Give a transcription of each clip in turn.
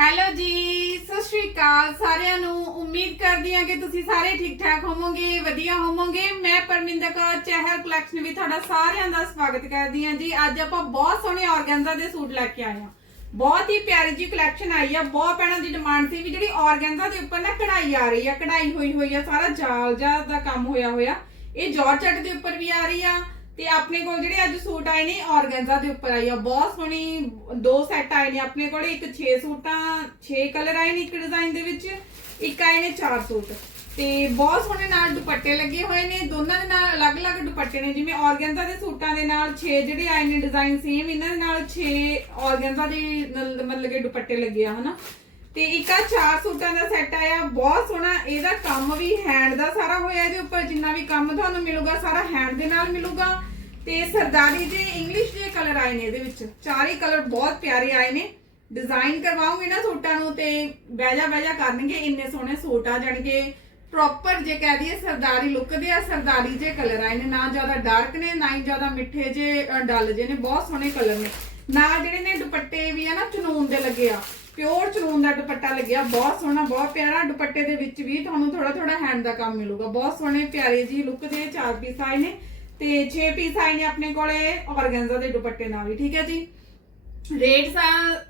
Hello ਜੀ, ਸਤਿ ਸ਼੍ਰੀ ਅਕਾਲ ਸਾਰਿਆਂ ਨੂੰ। ਉਮੀਦ ਕਰਦੀ ਹਾਂ ਕਿ ਤੁਸੀਂ ਸਾਰੇ ਠੀਕ ਠਾਕ ਹੋਵੋਗੇ, ਵਧੀਆ ਹੋਵੋਗੇ। ਮੈਂ ਪਰਮਿੰਦਰ ਕੌਰ ਚਹਿਰ ਕਲੈਕਸ਼ਨ ਵੀ ਤੁਹਾਡਾ ਸਾਰਿਆਂ ਦਾ ਸਵਾਗਤ ਕਰਦੀ ਹਾਂ ਜੀ। ਅੱਜ ਆਪਾਂ ਬਹੁਤ ਸੋਹਣੇ ਆਰਗੈਂਜ਼ਾ ਦੇ ਸੂਟ ਲੈ ਕੇ ਆਏ ਹਾਂ। ਬਹੁਤ ਹੀ ਪਿਆਰੀ ਜੀ ਕਲੈਕਸ਼ਨ ਆਈ ਆ। ਬਹੁਤ ਪੈਣਾ ਦੀ ਡਿਮਾਂਡ ਸੀ ਵੀ ਜਿਹੜੀ ਆਰਗੈਂਜ਼ਾ ਦੇ ਉੱਪਰ ਨਾ ਕਢਾਈ ਆ ਰਹੀ ਆ, ਕਢਾਈ ਹੋਈ ਹੋਈ ਆ, ਸਾਰਾ ਜਾਲ ਜਾ ਦਾ ਕੰਮ ਹੋਇਆ ਹੋਇਆ। ਇਹ ਜਾਰਜਟ ਦੇ ਉੱਪਰ ਵੀ ਆ ਰਹੀ ਆ। ਤੇ ਆਪਣੇ ਕੋਲ ਜਿਹੜੇ ਅੱਜ ਸੂਟ ਆਏ ਨੇ ਆਰਗੈਂਜ਼ਾ ਦੇ ਉੱਪਰ ਆਈ ਆ। ਬਹੁਤ ਸੋਹਣੀ ਦੋ ਸੈੱਟ ਆਏ ਨੇ ਆਪਣੇ ਕੋਲ। ਇੱਕ 6 ਸੂਟਾਂ 6 ਕਲਰ ਆਏ ਨੇ ਇੱਕ ਡਿਜ਼ਾਈਨ ਦੇ ਵਿੱਚ, ਇੱਕ ਆਏ ਨੇ 4 ਸੂਟ। ਤੇ ਬਹੁਤ ਸੋਹਣੇ ਨਾਲ ਦੁਪੱਟੇ ਲੱਗੇ ਹੋਏ ਨੇ। ਦੋਨਾਂ ਦੇ ਨਾਲ ਅਲੱਗ-ਅਲੱਗ ਦੁਪੱਟੇ ਨੇ। ਜਿਵੇਂ ਆਰਗੈਂਜ਼ਾ ਦੇ ਸੂਟਾਂ ਦੇ ਨਾਲ 6 ਜਿਹੜੇ ਆਏ ਨੇ ਡਿਜ਼ਾਈਨ ਸੇਮ ਇਹਨਾਂ ਦੇ ਨਾਲ 6 ਆਰਗੈਂਜ਼ਾ ਦੇ ਮਤਲਬ ਕਿ ਦੁਪੱਟੇ ਲੱਗੇ ਆ, ਹਨਾ? ਤੇ ਇੱਕ ਆ ਚਾਰ ਸੂਟਾਂ ਦਾ ਸੈੱਟ ਆਇਆ। ਬਹੁਤ ਸੋਹਣਾ। ਇਹਦਾ ਕੰਮ ਵੀ ਹੈਂਡ ਦਾ ਸਾਰਾ ਹੋਇਆ ਇਹਦੇ ਉੱਪਰ। ਜਿੰਨਾ ਵੀ ਕੰਮ ਤੁਹਾਨੂੰ ਮਿਲੂਗਾ, ਸਾਰਾ ਹੈਂਡ ਦੇ ਨਾਲ ਮਿਲੂਗਾ। ਤੇ ਸਰਦਾਰੀ ਦੇ ਇੰਗਲਿਸ਼ ਦੇ ਕਲਰ ਆਏ ਨੇ ਇਹਦੇ ਵਿੱਚ। ਚਾਰੇ ਕਲਰ ਬਹੁਤ ਪਿਆਰੇ ਆਏ ਨੇ। ਡਿਜ਼ਾਈਨ ਕਰਵਾਉਂਗੇ ਨਾ ਸੂਟਾਂ ਨੂੰ ਤੇ ਬਹਿਜਾ ਬਹਿਜਾ ਕਰਨਗੇ, ਇੰਨੇ ਸੋਹਣੇ ਸੂਟ ਆ ਜਾਣਗੇ। ਪ੍ਰੋਪਰ ਜੇ ਕਹਿ ਦਈਏ ਸਰਦਾਰੀ ਲੁੱਕ ਦੇ ਆ, ਸਰਦਾਰੀ ਜੇ ਕਲਰ ਆਏ ਨੇ। ਨਾ ਜ਼ਿਆਦਾ ਡਾਰਕ ਨੇ, ਨਾ ਹੀ ਜ਼ਿਆਦਾ ਮਿੱਠੇ ਜੇ ਡਲ ਡੱਲ ਜੇ ਨੇ। ਬਹੁਤ ਸੋਹਣੇ ਕਲਰ ਨੇ। ਨਾਲ ਜਿਹੜੇ ਨੇ ਦੁਪੱਟੇ ਵੀ ਆ ਨਾ ਚਨੂਨ ਦੇ ਲੱਗੇ ਆ। ਪਿਓਰ ਚਨੂਨ ਦਾ ਦੁਪੱਟਾ ਲੱਗਿਆ। ਬਹੁਤ ਸੋਹਣਾ, ਬਹੁਤ ਪਿਆਰਾ। ਦੁਪੱਟੇ ਦੇ ਵਿੱਚ ਵੀ ਤੁਹਾਨੂੰ ਥੋੜਾ ਥੋੜਾ ਹੈਂਡ ਦਾ ਕੰਮ ਮਿਲੂਗਾ। ਬਹੁਤ ਸੋਹਣੇ, ਪਿਆਰੇ ਜੀ ਲੁੱਕ ਦੇ ਚਾਰ ਪੀਸ ਆਏ ਨੇ। ਤੇ 6 ਪੀਸ ਆਏ ਨੇ ਆਪਣੇ ਕੋਲੇ ਆਰਗੈਂਜ਼ਾ ਦੇ ਦੁਪੱਟੇ ਨਾਲ ਵੀ, ਠੀਕ ਹੈ ਜੀ? ਰੇਟ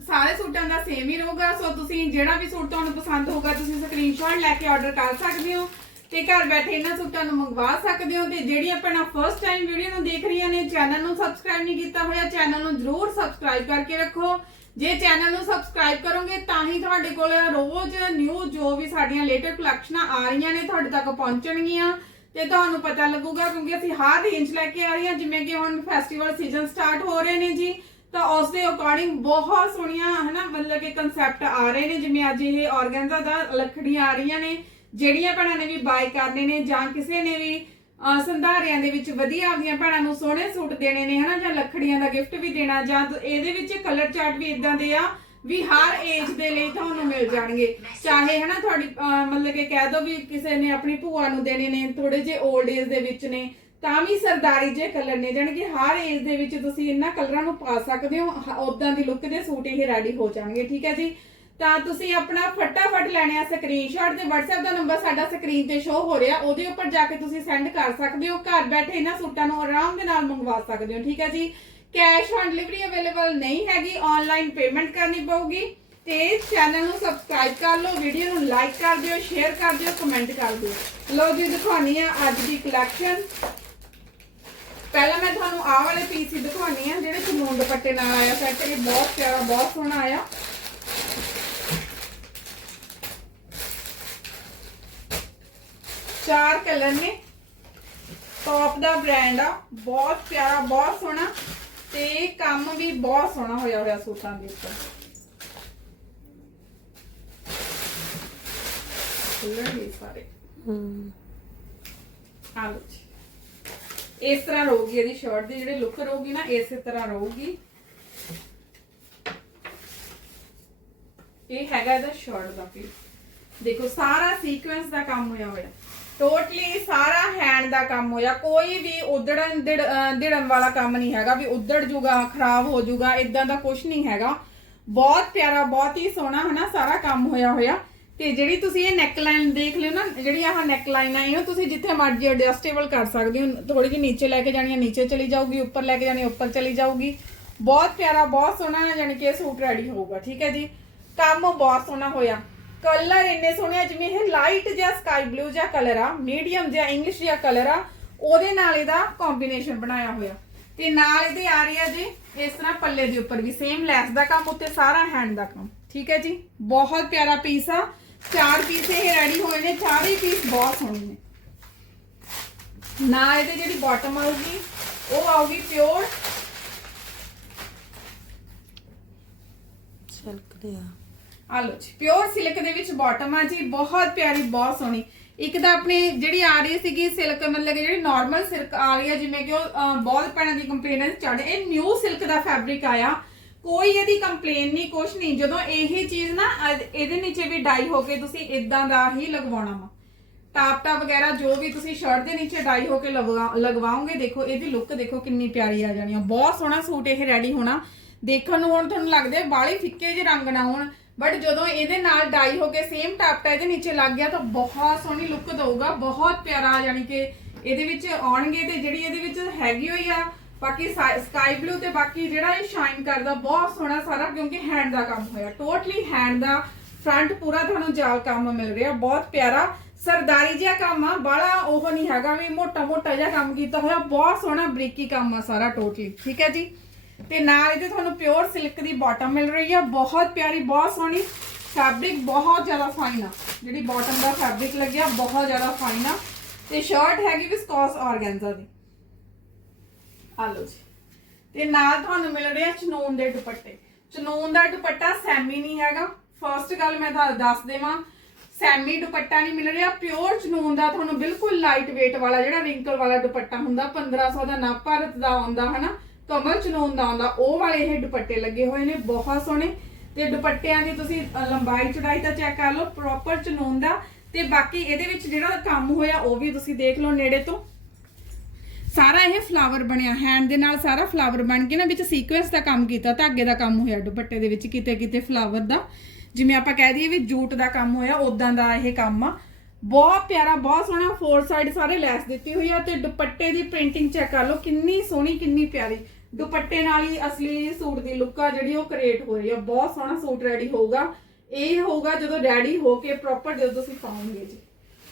ਸਾਰੇ ਸੂਟਾਂ ਦਾ ਸੇਮ ਹੀ ਰਹੂਗਾ, ਸੋ ਤੁਸੀਂ ਜਿਹੜਾ ਵੀ ਸੂਟ ਤੁਹਾਨੂੰ ਪਸੰਦ ਹੋਊਗਾ, ਤੁਸੀਂ ਸਕਰੀਨਸ਼ਾਟ ਲੈ ਕੇ ਆਰਡਰ ਕਰ ਸਕਦੇ ਹੋ ਤੇ ਘਰ ਬੈਠੇ ਇਹਨਾਂ ਸੂਟਾਂ ਨੂੰ ਮੰਗਵਾ ਸਕਦੇ ਹੋ ਤੇ ਜਿਹੜੀ ਆਪਣਾ ਫਰਸਟ ਟਾਈਮ ਵੀਡੀਓ ਨੂੰ ਦੇਖ ਰਹੀਆਂ ਨੇ ਚੈਨਲ ਨੂੰ ਸਬਸਕ੍ਰਾਈਬ ਨਹੀਂ ਕੀਤਾ ਹੋਇਆ ਚੈਨਲ ਨੂੰ ਜਰੂਰ ਸਬਸਕ੍ਰਾਈਬ ਕਰਕੇ ਰੱਖੋ। ਜੇ ਚੈਨਲ ਨੂੰ ਸਬਸਕ੍ਰਾਈਬ ਕਰੋਗੇ, ਤਾਂ ਹੀ ਤੁਹਾਡੇ ਕੋਲ ਰੋਜ਼ ਨਿਊ ਜੋ ਵੀ ਸਾਡੀਆਂ ਲੇਟੈਸਟ ਕਲੈਕਸ਼ਨਾਂ ਆ ਰਹੀਆਂ ਨੇ, ਤੁਹਾਡੇ ਤੱਕ ਪਹੁੰਚਣਗੀਆਂ। ਤੇ ਤੁਹਾਨੂੰ ਪਤਾ ਲੱਗੂਗਾ, ਕਿਉਂਕਿ ਅਸੀਂ ਹਰ ਰੇਂਜ ਲੈ ਕੇ ਆ ਰਹੀਆਂ ਜਿਵੇਂ ਕਿ ਹੁਣ ਫੈਸਟੀਵਲ ਸੀਜ਼ਨ ਸਟਾਰਟ ਹੋ ਰਹੇ ਨੇ ਜੀ, ਤਾਂ ਉਸ ਦੇ ਅਕੋਰਡਿੰਗ ਬਹੁਤ ਸੋਹਣੀਆਂ, ਹਨਾ, ਮਤਲਬ ਕਿ ਕਨਸੈਪਟ ਆ ਰਹੇ ਨੇ, ਜਿਵੇਂ ਅੱਜ ਇਹ ਆਰਗੈਂਜ਼ਾ ਦਾ ਲੱਖੜੀਆਂ ਆ ਰਹੀਆਂ ਨੇ, ਜਿਹੜੀਆਂ ਭੈਣਾਂ ਨੇ ਵੀ ਬਾਈ ਕਰਨੇ ਨੇ, ਜਾਂ ਕਿਸੇ ਨੇ ਵੀ ਸੰਧਾਰਿਆਂ ਦੇ ਵਿੱਚ ਵਧੀਆ ਆਪਦੀਆਂ ਭੈਣਾਂ ਨੂੰ ਸੋਹਣੇ ਸੂਟ ਦੇਣੇ ਨੇ, ਹਨਾ, ਜਾਂ ਲੱਕੜੀਆਂ ਦਾ ਗਿਫਟ ਵੀ ਦੇਣਾ, ਜਾਂ ਇਹਦੇ ਵਿੱਚ ਕਲਰ ਚਾਰਟ ਵੀ ਇਦਾਂ ਦੇ ਆ ਵੀ ਹਰ ਏਜ ਦੇ ਲਈ ਤੁਹਾਨੂੰ ਮਿਲ ਜਾਣਗੇ। ਚਾਹੇ ਹਨਾ ਤੁਹਾਡੀ ਅਹ, ਮਤਲਬ ਕਿ ਕਹਿ ਦੋ ਵੀ ਕਿਸੇ ਨੇ ਆਪਣੀ ਭੂਆ ਨੂੰ ਦੇਣੇ ਨੇ ਥੋੜੇ ਜਿਹੇ 올ਡ ਏਜ ਦੇ ਵਿੱਚ ਨੇ ਤਾਂ ਵੀ ਸਰਦਾਰੀ ਜੇ ਕਲਰ ਨੇ। ਜਾਣੀ ਕਿ ਹਰ ਏਜ ਦੇ ਵਿੱਚ ਤੁਸੀਂ ਇਹਨਾਂ ਕਲਰਾਂ ਨੂੰ ਪਾ ਸਕਦੇ ਹੋ ਉਦਾਂ ਦੀ ਲੁੱਕ ਦੇ ਸੂਟ ਇਹ ਰੈਡੀ ਹੋ ਜਾਣਗੇ ਠੀਕ ਹੈ ਜੀ? ਤਾਂ ਤੁਸੀਂ ਆਪਣਾ ਫਟਾਫਟ ਲੈਣੇ ਆ ਸਕਰੀਨਸ਼ਾਟ ਤੇ WhatsApp ਦਾ ਨੰਬਰ ਸਾਡਾ ਸਕਰੀਨ ਤੇ ਸ਼ੋ ਹੋ ਰਿਹਾ। ਉਹਦੇ ਉੱਪਰ ਜਾ ਕੇ ਤੁਸੀਂ ਸੈਂਡ ਕਰ ਸਕਦੇ ਹੋ। ਘਰ ਬੈਠੇ ਇਹਨਾਂ ਸੂਟਾਂ ਨੂੰ ਆਰਾਮ ਦੇ ਨਾਲ ਮੰਗਵਾ ਸਕਦੇ ਹੋ ਠੀਕ ਹੈ ਜੀ? ਕੈਸ਼ ਔਨ ਡਿਲੀਵਰੀ ਅਵੇਲੇਬਲ ਨਹੀਂ ਹੈਗੀ ਆਨਲਾਈਨ ਪੇਮੈਂਟ ਕਰਨੀ ਪਊਗੀ ਤੇ ਚੈਨਲ ਨੂੰ ਸਬਸਕ੍ਰਾਈਬ ਕਰ ਲਓ, ਵੀਡੀਓ ਨੂੰ ਲਾਈਕ ਕਰ ਦਿਓ, ਸ਼ੇਅਰ ਕਰ ਦਿਓ, ਕਮੈਂਟ ਕਰ ਦਿਓ। ਲਓ ਜੀ, ਦਿਖਾਉਣੀ ਆ ਅੱਜ ਦੀ ਕਲੈਕਸ਼ਨ ਪਹਿਲਾਂ ਮੈਂ ਤੁਹਾਨੂੰ ਆਹ ਵਾਲੇ ਪੀਸ ਹੀ ਦਿਖਾਉਣੀ ਆ, ਜਿਹੜੇ ਚਮੂਨ ਦੁਪੱਟੇ ਨਾਲ ਆਇਆ ਸੈੱਟ ਇਹ ਬਹੁਤ ਪਿਆਰਾ, ਬਹੁਤ ਸੋਹਣਾ ਆਇਆ। ਚਾਰ ਕਲਰ ਨੇ ਟੌਪ ਦਾ ਬ੍ਰਾਂਡ ਆ, ਬਹੁਤ ਪਿਆਰਾ, ਬਹੁਤ ਸੋਹਣਾ। ਤੇ ਕੰਮ ਵੀ ਬਹੁਤ ਸੋਹਣਾ ਹੋਇਆ ਹੋਇਆ ਸੂਟਾਂ ਦੇ ਉੱਪਰ। ਖੁੱਲਣਗੇ ਸਾਰੇ। ਹਮ ਆ ਲਓ ਜੀ। ਇਸ ਤਰ੍ਹਾਂ ਰਹੂਗੀ ਇਹਦੀ ਸ਼ਰਟ ਦੀ ਜਿਹੜੀ ਲੁੱਕ ਰਹੂਗੀ ਨਾ ਇਸੇ ਤਰ੍ਹਾਂ ਰਹੂਗੀ। ਇਹ ਹੈਗਾ ਇਹਦਾ ਸ਼ਰਟ ਦਾ ਪੀਸ ਦੇਖੋ ਸਾਰਾ ਸੀਕੁਐਂਸ ਦਾ ਕੰਮ ਹੋਇਆ ਹੋਇਆ। ਟੋਟਲੀ ਸਾਰਾ ਹੈਂਡ ਦਾ ਕੰਮ ਹੋਇਆ। ਕੋਈ ਵੀ ਉਧੜਨ ਦਿੜ- ਅਹ ਦਿੜਨ ਵਾਲਾ ਕੰਮ ਨਹੀਂ ਹੈਗਾ ਵੀ ਉਧੜ ਜੂਗਾ, ਖਰਾਬ ਹੋ ਜੂਗਾ ਇਦਾਂ ਦਾ ਕੁਝ ਨਹੀਂ ਹੈਗਾ। ਬਹੁਤ ਪਿਆਰਾ, ਬਹੁਤ ਹੀ ਸੋਹਣਾ ਹਨਾ, ਸਾਰਾ ਕੰਮ ਹੋਇਆ ਹੋਇਆ। ਤੇ ਜਿਹੜੀ ਤੁਸੀਂ ਇਹ ਨੈਕ ਲਾਈਨ ਦੇਖ ਲਿਓ ਨਾ, ਜਿਹੜੀ ਆਹ ਨੈਕ ਲਾਈਨ ਆਈ ਹੋ ਤੁਸੀਂ ਜਿੱਥੇ ਮਰਜ਼ੀ ਐਡਜਸਟੇਬਲ ਕਰ ਸਕਦੇ ਹੋ। ਥੋੜੀ ਜਿਹੀ ਨੀਚੇ ਲੈ ਕੇ ਜਾਣੀ ਹੈ ਨੀਚੇ ਚਲੀ ਜਾਊਗੀ, ਉੱਪਰ ਲੈ ਕੇ ਜਾਣੀ ਹੈ ਉੱਪਰ ਚਲੀ ਜਾਊਗੀ। ਬਹੁਤ ਪਿਆਰਾ, ਬਹੁਤ ਸੋਹਣਾ ਯਾਨੀ ਕਿ ਇਹ ਸੂਟ ਰੈਡੀ ਹੋਊਗਾ, ਠੀਕ ਹੈ ਜੀ। ਕੰਮ ਬਹੁਤ ਸੋਹਣਾ ਹੋਇਆ। ਕਲਰ ਇੰਨੇ ਸੋਹਣੇ ਆ, ਜਿਵੇਂ ਇਹ ਲਾਈਟ ਜਿਹਾ ਸਕਾਈ ਬਲੂ ਜਿਹਾ ਕਲਰ ਆ ਮੀਡੀਅਮ ਜਿਹਾ ਇੰਗਲਿਸ਼ ਜਿਹਾ ਕਲਰ ਆ, ਉਹਦੇ ਨਾਲ ਇਹਦਾ ਕੰਬੀਨੇਸ਼ਨ ਬਣਾਇਆ ਹੋਇਆ। ਤੇ ਨਾਲ ਇਹਦੇ ਆ ਰਹੀ ਆ ਜੀ, ਇਸ ਤਰ੍ਹਾਂ ਪੱਲੇ ਦੇ ਉੱਪਰ ਵੀ ਸੇਮ ਲੈਸ ਦਾ ਕੰਮ, ਉੱਤੇ ਸਾਰਾ ਹੈਂਡ ਦਾ ਕੰਮ। ਠੀਕ ਹੈ ਜੀ? ਬਹੁਤ ਪਿਆਰਾ ਪੀਸ ਆ। ਚਾਰ ਪੀਸ ਇਹ ਰੈਡੀ ਹੋਏ ਨੇ, ਚਾਰੇ ਪੀਸ ਬਹੁਤ ਸੋਹਣੇ ਨੇ। ਨਾਲ ਇਹਦੇ ਜਿਹੜੀ ਬਾਟਮ ਆਊਗੀ, ਉਹ ਆਊਗੀ ਪਿਓਰ ਸਿਲਕ ਆ। ਆ ਲੋ ਜੀ ਪਿਓਰ ਸਿਲਕ ਦੇ ਵਿੱਚ ਬਾਟਮ ਆ ਜੀ, ਬਹੁਤ ਪਿਆਰੀ, ਬਹੁਤ ਸੋਹਣੀ। ਇੱਕ ਤਾਂ ਆਪਣੀ ਜਿਹੜੀ ਆ ਰਹੀ ਸੀਗੀ ਸਿਲਕ ਮਤਲਬ ਕਿ ਜਿਹੜੀ ਨਾਰਮਲ ਸਿਲਕ ਆ ਰਹੀ ਹੈ ਜਿਵੇਂ ਕਿ ਉਹ ਬਹੁਤ ਪੈਣਾ ਦੀ ਕੰਪਲੇਨ ਚੜ੍ਹ ਇਹ ਨਿਊ ਸਿਲਕ ਦਾ ਫੈਬਰਿਕ ਆਇਆ। ਕੋਈ ਇਹਦੀ ਕੰਪਲੇਨ ਨਹੀਂ, ਕੁਛ ਨਹੀਂ। ਜਦੋਂ ਇਹੀ ਚੀਜ਼ ਨਾ ਇਹਦੇ ਨੀਚੇ ਵੀ ਡਾਈ ਹੋ ਕੇ ਤੁਸੀਂ ਇਦਾਂ ਦਾ ਹੀ ਲਗਵਾਉਣਾ ਵਾ। ਟਾਪਟਾ ਵਗੈਰਾ, ਜੋ ਵੀ ਤੁਸੀਂ ਸ਼ਰਟ ਦੇ ਨੀਚੇ ਡਾਈ ਹੋ ਕੇ ਲਗਵਾ- ਲਗਵਾਓਗੇ, ਦੇਖੋ, ਇਹਦੀ ਲੁੱਕ ਦੇਖੋ ਕਿੰਨੀ ਪਿਆਰੀ ਆ ਜਾਣੀ ਆ। ਬਹੁਤ ਸੋਹਣਾ ਸੂਟ ਇਹ ਰੈਡੀ ਹੋਣਾ। ਦੇਖਣ ਨੂੰ ਹੁਣ ਤੁਹਾਨੂੰ ਲੱਗਦੇ ਬਾਲੇ ਫਿੱਕੇ ਜਿਹੇ ਰੰਗ ਨਾ ਹੋਣ। ਬਟ ਜਦੋਂ ਇਹਦੇ ਨਾਲ ਡਾਈ ਹੋ ਕੇ ਸੇਮ ਟਾਪਟਾ ਇਹਦੇ ਨੀਚੇ ਲੱਗ ਗਿਆ ਤਾਂ ਬਹੁਤ ਸੋਹਣੀ ਲੁੱਕ ਦਊਗਾ, ਬਹੁਤ ਪਿਆਰਾ ਯਾਨੀ ਕਿ ਇਹਦੇ ਵਿੱਚ ਆਉਣਗੇ ਤੇ ਜਿਹੜੀ ਇਹਦੇ ਵਿੱਚ ਹੈਗੀ ਹੋਈ ਆ, ਬਾਕੀ ਸਕਾਈ ਬਲੂ ਤੇ ਬਾਕੀ ਜਿਹੜਾ ਇਹ ਸ਼ਾਈਨ ਕਰਦਾ, ਬਹੁਤ ਸੋਹਣਾ ਸਾਰਾ ਕਿਉਂਕਿ ਹੈਂਡ ਦਾ ਕੰਮ ਹੋਇਆ। ਟੋਟਲੀ ਹੈਂਡ ਦਾ ਫਰੰਟ ਪੂਰਾ ਤੁਹਾਨੂੰ ਜਾਲ ਕੰਮ ਮਿਲ ਰਿਹਾ, ਬਹੁਤ ਪਿਆਰਾ। ਸਰਦਾਰੀ ਜਿਹਾ ਕੰਮ ਆ ਬੜਾ ਉਹ ਨਹੀਂ ਹੈਗਾ ਵੀ ਮੋਟਾ ਮੋਟਾ ਜਿਹਾ ਕੰਮ ਕੀਤਾ ਹੋਇਆ, ਬਹੁਤ ਸੋਹਣਾ ਬਰੀਕੀ ਕੰਮ ਆ ਸਾਰਾ ਟੋਟਲੀ ਠੀਕ ਹੈ ਜੀ? ਤੇ ਨਾਲ ਇਹਦੇ ਤੁਹਾਨੂੰ ਪਿਓਰ ਸਿਲਕ ਦੀ ਬਾਟਮ ਮਿਲ ਰਹੀ ਆ। ਬਹੁਤ ਪਿਆਰੀ, ਬਹੁਤ ਸੋਹਣੀ ਫੈਬਰਿਕ ਬਹੁਤ ਜ਼ਿਆਦਾ ਫਾਈਨ ਆ। ਜਿਹੜੀ ਬਾਟਮ ਦਾ ਫੈਬਰਿਕ ਲੱਗਿਆ, ਬਹੁਤ ਜ਼ਿਆਦਾ ਫਾਈਨ ਆ। ਤੇ ਸ਼ਰਟ ਹੈਗੀ ਵਿਸਕੋਸ ਆਰਗੈਂਜ਼ਾ ਦੀ। ਆ ਲਓ ਜੀ। ਤੇ ਨਾਲ ਤੁਹਾਨੂੰ ਮਿਲ ਰਿਹਾ ਚਨੂਨ ਦੇ ਦੁਪੱਟੇ। ਚਨੂਨ ਦਾ ਦੁਪੱਟਾ ਸੈਮੀ ਨਹੀਂ ਹੈਗਾ। ਫਰਸਟ ਗੱਲ ਮੈਂ ਤੁਹਾਨੂੰ ਦੱਸ ਦੇਵਾਂ, ਸੈਮੀ ਦੁਪੱਟਾ ਨਹੀਂ ਮਿਲ ਰਿਹਾ। ਪਿਓਰ ਚਨੂਨ ਦਾ ਤੁਹਾਨੂੰ ਬਿਲਕੁਲ ਲਾਈਟ weight ਵਾਲਾ ਜਿਹੜਾ ਰਿੰਕਲ ਵਾਲਾ ਦੁਪੱਟਾ ਹੁੰਦਾ 1500 ਦਾ ਨਾ, ਭਾਰਤ ਦਾ ਆਉਂਦਾ, ਹਨਾ? ਕਮਲ ਚਨੂਨ ਦਾ ਆਉਂਦਾ ਉਹ ਵਾਲੇ ਇਹ ਦੁਪੱਟੇ ਲੱਗੇ ਹੋਏ ਨੇ, ਬਹੁਤ ਸੋਹਣੇ। ਤੇ ਦੁਪੱਟਿਆਂ ਦੀ ਤੁਸੀਂ ਲੰਬਾਈ ਚੌੜਾਈ ਤਾਂ ਚੈੱਕ ਕਰ ਲਓ ਪ੍ਰੋਪਰ ਚਨੂਨ ਦਾ ਤੇ ਬਾਕੀ ਇਹਦੇ ਵਿੱਚ ਜਿਹੜਾ ਕੰਮ ਹੋਇਆ, ਉਹ ਵੀ ਤੁਸੀਂ ਦੇਖ ਲਓ ਨੇੜੇ ਤੋਂ। ਸਾਰਾ ਇਹ ਫਲਾਵਰ ਬਣਿਆ ਹੈਂਡ ਦੇ ਨਾਲ ਸਾਰਾ ਫਲਾਵਰ ਬਣ ਕੇ ਨਾ ਵਿੱਚ ਸੀਕੁਐਂਸ ਦਾ ਕੰਮ ਕੀਤਾ, ਧਾਗੇ ਦਾ ਕੰਮ ਹੋਇਆ ਦੁਪੱਟੇ ਦੇ ਵਿੱਚ, ਕਿਤੇ ਕਿਤੇ ਫਲਾਵਰ ਦਾ। ਜਿਵੇਂ ਆਪਾਂ ਕਹਿ ਦਈਏ ਵੀ ਜੂਟ ਦਾ ਕੰਮ ਹੋਇਆ ਉਦਾਂ ਦਾ ਇਹ ਕੰਮ ਆ। ਬਹੁਤ ਪਿਆਰਾ, ਬਹੁਤ ਸੋਹਣਾ ਫੋਰ ਸਾਈਡ ਸਾਰੇ ਲੈਸ ਦਿੱਤੀ ਹੋਈ ਆ, ਤੇ ਦੁਪੱਟੇ ਦੀ ਪ੍ਰਿੰਟਿੰਗ ਚੈੱਕ ਕਰ ਲਓ, ਕਿੰਨੀ ਸੋਹਣੀ, ਕਿੰਨੀ ਪਿਆਰੀ। ਦੁਪੱਟੇ ਨਾਲ ਹੀ ਅਸਲੀ ਸੂਟ ਦੀ ਲੁੱਕ ਆ ਜਿਹੜੀ ਉਹ ਕ੍ਰੀਏਟ ਹੋ ਰਹੀ ਆ। ਬਹੁਤ ਸੋਹਣਾ ਸੂਟ ਰੈਡੀ ਹੋਊਗਾ। ਇਹ ਹੋਊਗਾ ਜਦੋਂ ਰੈਡੀ ਹੋ ਕੇ ਪ੍ਰੋਪਰ ਜਦੋਂ ਤੁਸੀਂ ਪਾਉਂਗੇ ਜੀ।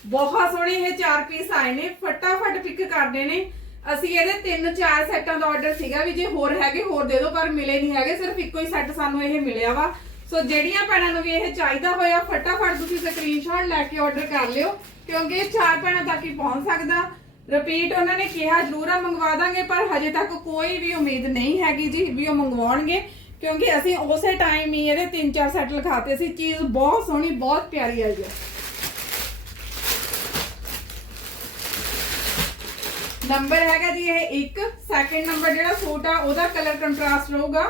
ਬਹੁਤ ਸੋਹਣੇ ਇਹ ਚਾਰ ਪੀਸ ਆਏ ਨੇ। ਫਟਾਫਟ ਪਿਕ ਕਰਦੇ ਨੇ। ਅਸੀਂ ਇਹਦੇ ਤਿੰਨ ਚਾਰ ਸੈੱਟਾਂ ਦਾ ਆਰਡਰ ਸੀਗਾ ਵੀ ਜੇ ਹੋਰ ਹੈਗੇ ਹੋਰ ਦੇ ਦਿਓ, ਪਰ ਮਿਲੇ ਨਹੀਂ ਹੈਗੇ। ਸਿਰਫ ਇੱਕੋ ਹੀ ਸੈੱਟ ਸਾਨੂੰ ਇਹ ਮਿਲਿਆ ਵਾ। ਸੋ ਜਿਹੜੀਆਂ ਭੈਣਾਂ ਨੂੰ ਵੀ ਇਹ ਚਾਹੀਦਾ ਹੋਇਆ, ਫਟਾਫਟ ਤੁਸੀਂ ਸਕਰੀਨਸ਼ਾਟ ਲੈ ਕੇ ਆਰਡਰ ਕਰ ਲਿਓ। ਕਿਉਂਕਿ ਇਹ ਚਾਰ ਭੈਣਾਂ ਤੱਕ ਹੀ ਪਹੁੰਚ ਸਕਦਾ। ਰਿਪੀਟ ਉਹਨਾਂ ਨੇ ਕਿਹਾ ਜ਼ਰੂਰ ਆ ਮੰਗਵਾ ਦਾਂਗੇ ਪਰ ਹਜੇ ਤੱਕ ਕੋਈ ਵੀ ਉਮੀਦ ਨਹੀਂ ਹੈਗੀ ਜੀ ਵੀ ਉਹ ਮੰਗਵਾਉਣਗੇ ਕਿਉਂਕਿ ਅਸੀਂ ਉਸੇ ਟਾਈਮ ਹੀ ਇਹਦੇ ਤਿੰਨ ਚਾਰ ਸੈੱਟ ਲਿਖਾਤੇ ਸੀ ਚੀਜ਼ ਬਹੁਤ ਸੋਹਣੀ ਬਹੁਤ ਪਿਆਰੀ ਆਈ ਹੈ ਨੰਬਰ ਹੈਗਾ ਜੀ ਇਹ ਇੱਕ ਸੈਕਿੰਡ ਨੰਬਰ ਜਿਹੜਾ ਸੂਟ ਆ ਉਹਦਾ ਕਲਰ ਕੰਟਰਾਸਟ ਰਹੂਗਾ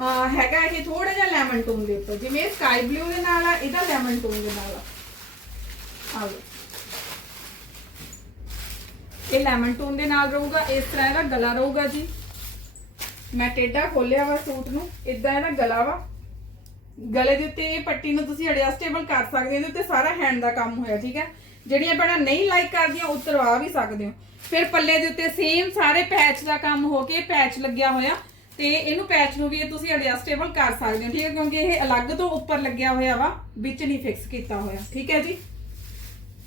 ਆ ਹੈਗਾ ਇਹ ਥੋੜਾ ਜਿਹਾ ਲੈਮਨ ਟੋਨ ਦੇ ਉੱਪਰ ਜਿਵੇਂ ਸਕਾਈ ਬਲੂ ਦੇ ਨਾਲ ਆ ਇਹਦਾ ਲੈਮਨ ਟੋਨ ਦੇ ਨਾਲ ਆ ਆ ਲਓ ਇਹ ਲੈਮਨ ਟੋਨ ਦੇ ਨਾਲ ਰਹੂਗਾ, ਇਸ ਤਰ੍ਹਾਂ ਇਹਦਾ ਗਲਾ ਰਹੂਗਾ ਜੀ। ਮੈਂ ਟੇਡਾ ਖੋਲਿਆ ਵਾ ਸੂਟ ਨੂੰ ਇਦਾਂ ਇਹਦਾ ਗਲਾ ਵਾ। ਗਲੇ ਦੇ ਉੱਤੇ ਇਹ ਪੱਟੀ ਨੂੰ ਤੁਸੀਂ ਐਡਜਸਟੇਬਲ ਕਰ ਸਕਦੇ ਹੋ, ਇਹਦੇ ਉੱਤੇ ਸਾਰਾ ਹੈਂਡ ਦਾ ਕੰਮ ਹੋਇਆ, ਠੀਕ ਹੈ? ਜਿਹੜੀਆਂ ਭੈਣਾਂ ਨਹੀਂ ਲਾਈਕ ਕਰਦੀਆਂ ਉਤਰਵਾ ਵੀ ਸਕਦੇ ਹੋ। ਫਿਰ ਪੱਲੇ ਦੇ ਉੱਤੇ ਸੇਮ ਸਾਰੇ ਪੈਚ ਦਾ ਕੰਮ ਹੋ ਕੇ ਪੈਚ ਲੱਗਿਆ ਹੋਇਆ। ਤੇ ਇਹਨੂੰ ਪੈਚ ਨੂੰ ਵੀ ਇਹ ਤੁਸੀਂ ਐਡਜਸਟੇਬਲ ਕਰ ਸਕਦੇ ਹੋ, ਠੀਕ ਹੈ? ਕਿਉਂਕਿ ਇਹ ਅਲੱਗ ਤੋਂ ਉੱਪਰ ਲੱਗਿਆ ਹੋਇਆ ਵਾ, ਵਿੱਚ ਨਹੀਂ ਫਿਕਸ ਕੀਤਾ ਹੋਇਆ, ਠੀਕ ਹੈ ਜੀ?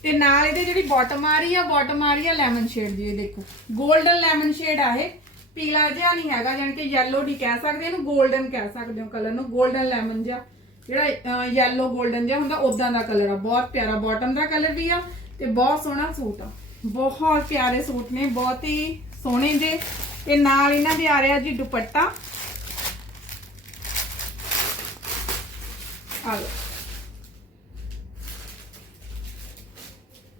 ਤੇ ਨਾਲ ਇਹਦੇ ਜਿਹੜੀ ਬਾਟਮ ਆ ਰਹੀ ਆ ਬਾਟਮ ਆ ਰਹੀ ਆ ਲੈਮਨ ਸ਼ੇਡ ਦੀ, ਇਹ ਦੇਖੋ। 골ਡਨ ਲੈਮਨ ਸ਼ੇਡ ਆ ਇਹ। ਪੀਲਾ ਜਿਹਾ ਨਹੀਂ ਹੈਗਾ ਜਾਨ ਕਿ ਯੈਲੋ ਨਹੀਂ ਕਹਿ ਸਕਦੇ ਇਹਨੂੰ 골ਡਨ ਕਹਿ ਸਕਦੇ ਹੋ ਕਲਰ ਨੂੰ 골ਡਨ ਲੈਮਨ ਜਿਹਾ। ਜਿਹੜਾ ਯੈਲੋ 골ਡਨ ਜਿਹਾ ਹੁੰਦਾ ਉਦਾਂ ਦਾ ਕਲਰ ਆ। ਬਹੁਤ ਪਿਆਰਾ ਬਾਟਮ ਦਾ ਕਲਰ ਵੀ ਆ ਤੇ ਬਹੁਤ ਸੋਹਣਾ ਸੂਟ ਆ। ਬਹੁਤ ਪਿਆਰੇ ਸੂਟ ਨੇ, ਬਹੁਤ ਹੀ ਸੋਹਣੇ ਜੇ। ਤੇ ਨਾਲ ਇਹਨਾਂ ਦੇ ਆ ਰਿਹਾ ਜੀ ਦੁਪੱਟਾ। ਆ ਲਓ।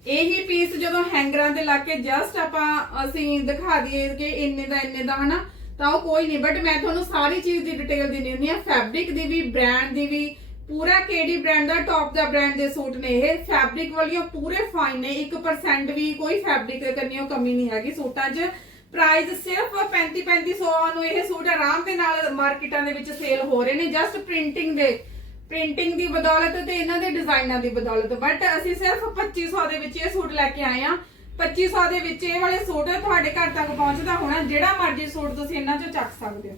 ਇਹੀ ਪੀਸ ਜਦੋਂ ਹੈਂਗਰਾਂ ਤੇ ਲਾ ਕੇ ਜਸਟ ਆਪਾਂ, ਅਸੀਂ ਦਿਖਾ ਦਈਏ ਕਿ ਇੰਨੇ ਦਾ ਇੰਨੇ ਦਾ, ਹਨਾ? ਤਾਂ ਉਹ ਕੋਈ ਨਹੀਂ ਬਟ ਮੈਂ ਤੁਹਾਨੂੰ ਸਾਰੀ ਚੀਜ਼ ਦੀ ਡਿਟੇਲ ਦਿੰਦੀ ਹੁੰਦੀ ਆ ਫੈਬਰਿਕ ਦੀ ਵੀ ਬ੍ਰਾਂਡ ਦੀ ਵੀ, ਪੂਰਾ ਕੇਡੀ ਬ੍ਰਾਂਡ ਦਾ ਟੌਪ ਦਾ ਬ੍ਰਾਂਡ ਦੇ ਸੂਟ ਨੇ ਇਹ। ਫੈਬਰਿਕ ਵਾਲੀਆਂ ਪੂਰੇ ਫਾਈਨ ਨੇ 1% ਵੀ ਕੋਈ ਫੈਬਰਿਕ ਕਰਨੀਓ ਕਮੀ ਨਹੀਂ ਹੈਗੀ ਸੂਟਾਂ 'ਚ। ਪ੍ਰਾਈਸ ਸਿਰਫ 35 3500 ਨੂੰ ਇਹ ਸੂਟ ਆਰਾਮ ਦੇ ਨਾਲ ਮਾਰਕੀਟਾਂ ਦੇ ਵਿੱਚ ਸੇਲ ਹੋ ਰਹੇ ਨੇ ਜਸਟ ਪ੍ਰਿੰਟਿੰਗ ਦੇ। ਪ੍ਰਿੰਟਿੰਗ ਦੀ ਬਦੌਲਤ ਤੇ ਇਹਨਾਂ ਦੇ ਡਿਜ਼ਾਈਨਾਂ ਦੀ ਬਦੌਲਤ। ਬਟ ਅਸੀਂ ਸਿਰਫ 2500 ਦੇ ਵਿੱਚ ਇਹ ਸੂਟ ਲੈ ਕੇ ਆਏ ਆ 2500 ਦੇ ਵਿੱਚ ਇਹ ਵਾਲੇ ਸੂਟ ਤੁਹਾਡੇ ਘਰ ਤੱਕ ਪਹੁੰਚਦਾ ਹੋਣਾ, ਜਿਹੜਾ ਮਰਜ਼ੀ ਸੂਟ ਤੁਸੀਂ ਇਹਨਾਂ ਚੋਂ ਚੱਕ ਸਕਦੇ ਹੋ।